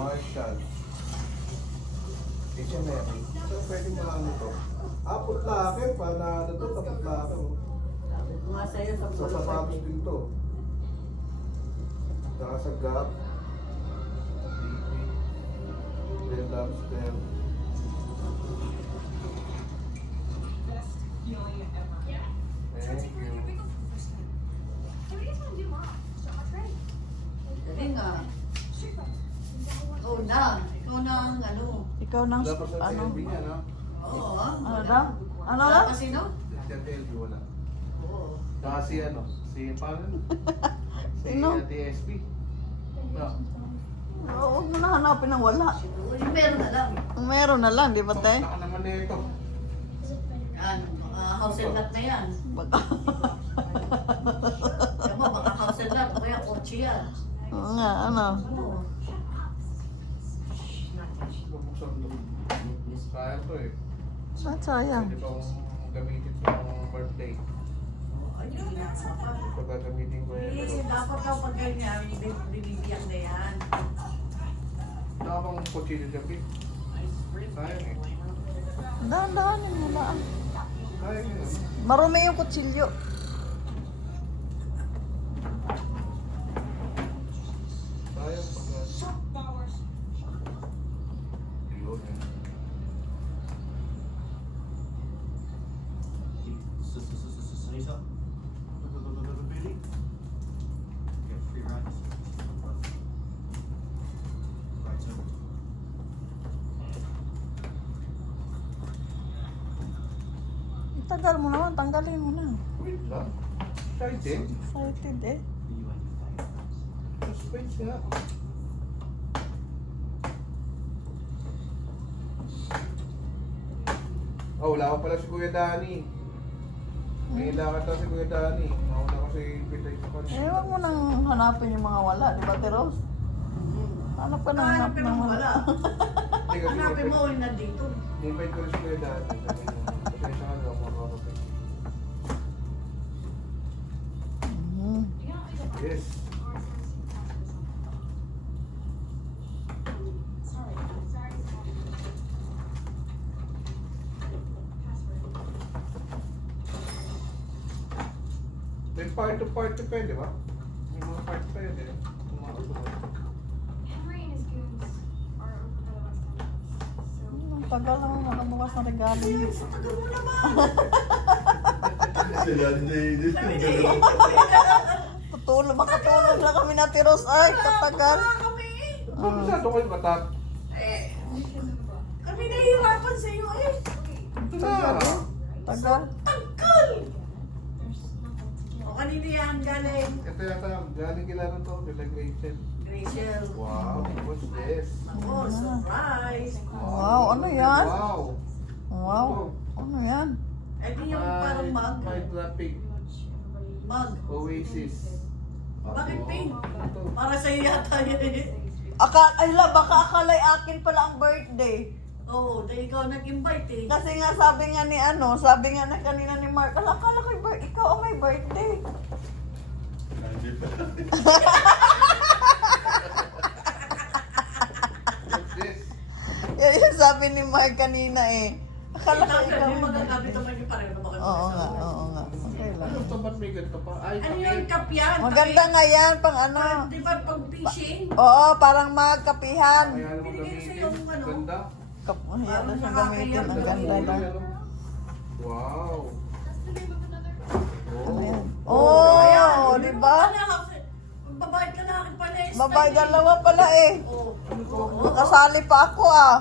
Marshall. Dictionary. So, pwede mo lang ito. Apot laki, para ano to, tapot laki. Sabi ko nga sa'yo sa So, sapatos din to. Saka sa Gap. DP. Red Lobster. Thank you. Dali nga. Oo na. Ikaw na ang ano. Ikaw nang Dapat sa ano? TLB niya, no? Oo ah. Ano daw? Ano Wala daw? pa sino? Sa TLB wala. Oo. Saka si ano? Si paano? Si Sino? TSP. No. Oo, huwag mo na hanapin ng wala. Siguro yung meron na lang. Kung meron na lang, di ba te? Naka naman na ito. Yan. House and lot na yan. Baka. Tama, baka house and lot. O kaya kotse yan. Oo nga, ano? Oo. Bubuksan ito. Kaya to eh. Sayang. Pwede pang gamitin sa birthday. Ayun na. Pag gagamitin ko yan. Eh, dapat daw pag ganyan, bibigyan na yan. Nakapang kutsilyo dyan, Pete. Sayang eh. Dahan-dahanin mo lang. Sayang yun. Marumi yung kutsilyo. Sayang pag... Yun eh. Tagal mo naman, tanggalin mo na. Wait lang. Excited. Excited eh. Suspense nga. Oh, wala ko pala si Kuya Dani. May ilakad na si Kuya Dani. Nauna ko si Peter sa Eh, kanya. huwag mo nang hanapin yung mga wala, di ba, Teros? Hanap ka nang hanap Hanapin ng mo wala. wala. Hindi kasi Hanapin mo yung nandito. ni-invite ko rin si Kuya Dani. Sabi niya, pasensya ka na ako makakapit. Mhm. Yes. May part to part depende ba? May mga part pa yun eh. Yung mga kasunod. Henry and his goons are over by the West End. Ang tagal lang nakabukas na regalo niya. Sa tagal mo naman. Sila hindi. Tutulog, makatulog lang kami na Teros. Ay, katagal. Wala kami. Ba't masyado kayo matat? Eh, kami nahihirapan sa iyo eh. Ito na. Tagal. Tangkal! O kanina yan galing? Ito yata, galing kilala to, delegation. Rachel. Wow, what's this? Ako, surprise. Wow, ano yan? Wow. Wow, ano yan? Eh di yung parang mug. My Traffic Mug. Oasis. Bakit pink? Ito. Para sa iyo yata yun eh. Baka akalay akin pala ang birthday. Oo, dahil ikaw nag-invite eh. Kasi nga sabi nga ni sabi nga na kanina ni Mark, akala ko ikaw ang may birthday. What's this? Yan yung sabi ni Mark kanina eh. Akala ko ikaw Hindi ang magagamit naman yung pareho naman kayo. Oo nga, oo nga. Okay lang. Ano to, ba't may ganito pa? Ay, Ano takip. yung kapyan? Maganda nga yan, pang ano. Di ba pag fishing? Oo, parang magkapihan. Kaya naman Binigay gamitin. sa'yo yung ano? Ganda. Yan na siyang gamitin. Ang ganda na. Wow. Ano yan? Oh. Oh, di ba? Babae ka na akin pala eh. Babae dalawa pala eh. Oo. Ano to? Kasali pa ako ah.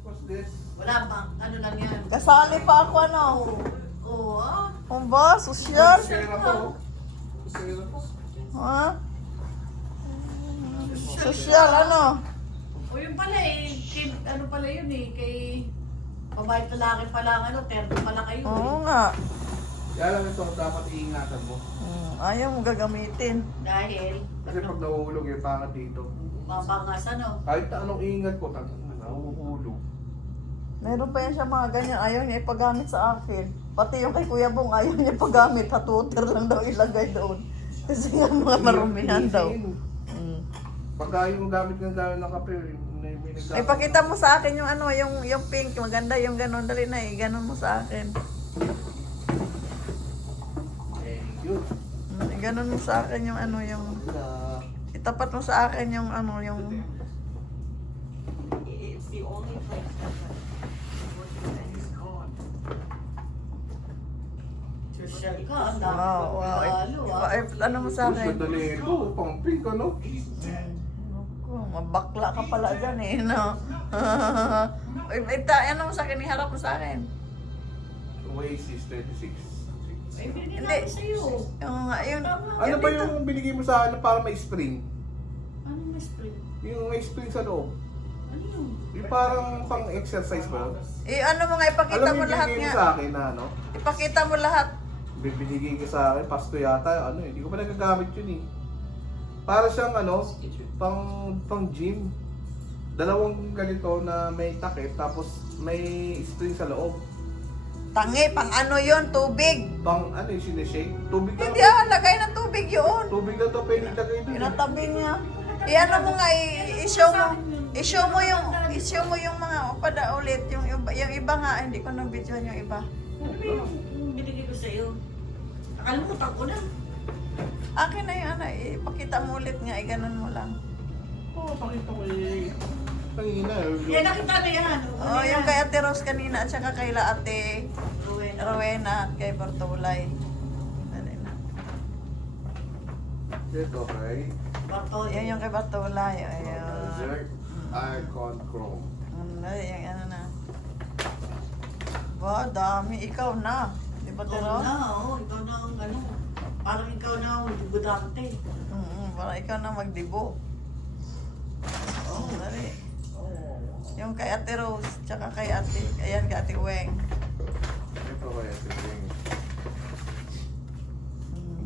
What's this? Wala ba? Ano lang yan? Kasali pa ako ano. Oo ah. Ano ba? Sosyal? Pera po. Pera po. Ha? Sosyal ano? O yun pala eh. Kay, ano pala yun eh. Kay babae at lalaki pala ang ano. Terno pala kayo Oo eh. nga. Kaya lang ito, dapat iingatan mo. Ayaw mo gagamitin. Dahil Kasi pag nahuhulog yung pangat dito. mabangas ano. Kahit na anong ingat ko, nahuhulog. Meron pa yan siya mga ganyan. Ayaw niya ipagamit sa akin. Pati yung kay Kuya Bong, ayaw niya ipagamit. Hatuter lang daw ilagay doon. Kasi nga mga marumihan daw. Easy. Mm. Pagka yung gamit ng gano'n ng kape, may Ay, pakita mo sa akin yung ano, yung pink, maganda yung ganon. Dali na eh, ganon mo sa akin. Thank you. Ganon mo sa akin yung ano, yung... Itapat mo sa akin yung ano, yung... It's the only place that Social ka, ang dami Wow, ko wow. regalo, ah. Ay, ano mo sa akin? Ganda nito, pang pink ano? Naku, mabakla ka pala dyan eh, no? Ano mo sa akin, iharap mo sa akin. Oasis 26. Ay, binigyan Hindi. namin sa'yo. Yun, Ano ba yung binigay mo sa akin na para may spring? Ano may spring? Yung may spring sa loob. Ano yun? Yung parang pang exercise ba? ano mo nga, ipakita Alam mo mo yung lahat binigay mo nga. sa akin na ano? Ipakita mo lahat. Binigay ka sa akin, pasto yata, ano, hindi ko pa nagagamit yun eh. Para siyang ano, pang gym. Dalawang ganito na may takip, tapos may spring sa loob. Tangi, pang ano yun, tubig. Pang ano yung sinishake? Tubig lang. Hindi lagay ng tubig yun. Tubig lang to, pwede lagay doon. Pinatabi niya. Ano mo nga, i-show mo yung mga opada ulit. Yung iba nga, hindi ko na-videoan yung iba. Ano ba yung binigay ko sa'yo? Nakalimutan ko na. Akin na yung ano, ipakita mo ulit nga, ganun mo lang. Oo, pakita ko eh. Tangina. Eh, nakita na yan. Oh, yung kay Ate Rose kanina at saka kay Ate Rowena. Rowena at kay Bartolay. Dali na. Ito kay Bartol. Yan yung kay Bartolay. Ayun. Desert Icon Chrome. Dali, yung ano na. Ba, dami. Ikaw na. Di ba, Ate Ikaw Rose? na, oh. Ikaw na ang ano. Parang ikaw na ang budante. Para ikaw na magdibo. Oh, dali. Yung kay Ate Rose, tsaka kay Ate, ayan kay Ate Weng. Ito kay Ate Weng.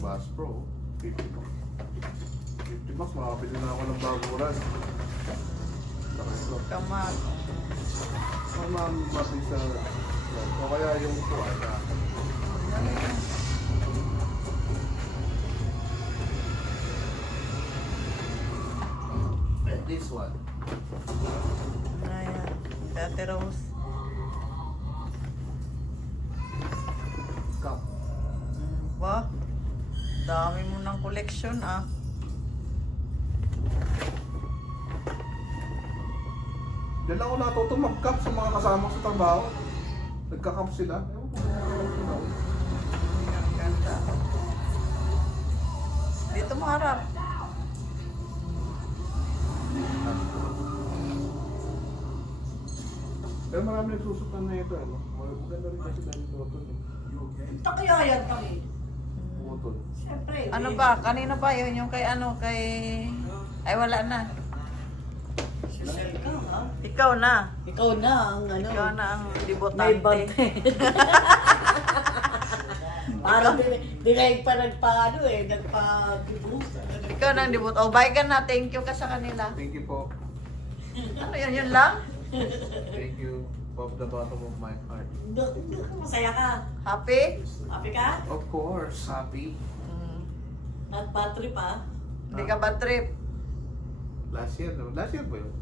Bass Pro. 50 bucks. 50 bucks, makakabili na ako ng baguran. Saka ito. Kamag. Ang mami sa... O kaya yung kuha na. And this one. Ayan, kay Ate Rose. Cup. Ba, dami mo ng collection ah. Diyan lang ako natuto mag-cup sa mga kasama ko sa trabaho. Nagka-cup sila. Ewan ko, nagka-cup sila. Ang ganda. Dito mo harap. Pero marami nagsusukan na ito. Ano? Maganda rin kasi dahil tumutol. Ito kaya yan kami. Tumutol. Siyempre. Ano eh. ba? Kanina ba yun? Yung kay ano? Kay... Ay, wala na. Social ka, ha? Ikaw na. Ikaw na ang ano. Ikaw na ang May debutante. bante. Parang dinig pa nagpa-ano eh, nagpa-dibuh. Ikaw na ang debut. Oh, bye ka na. Thank you ka sa kanila. Thank you po. Ano yun? Yun lang? Thank you from the bottom of my heart. Masaya ka. Happy? Happy ka? Of course, happy. Not bad trip, ha? Hindi ka ba trip? Last year, no? Last year ba yun?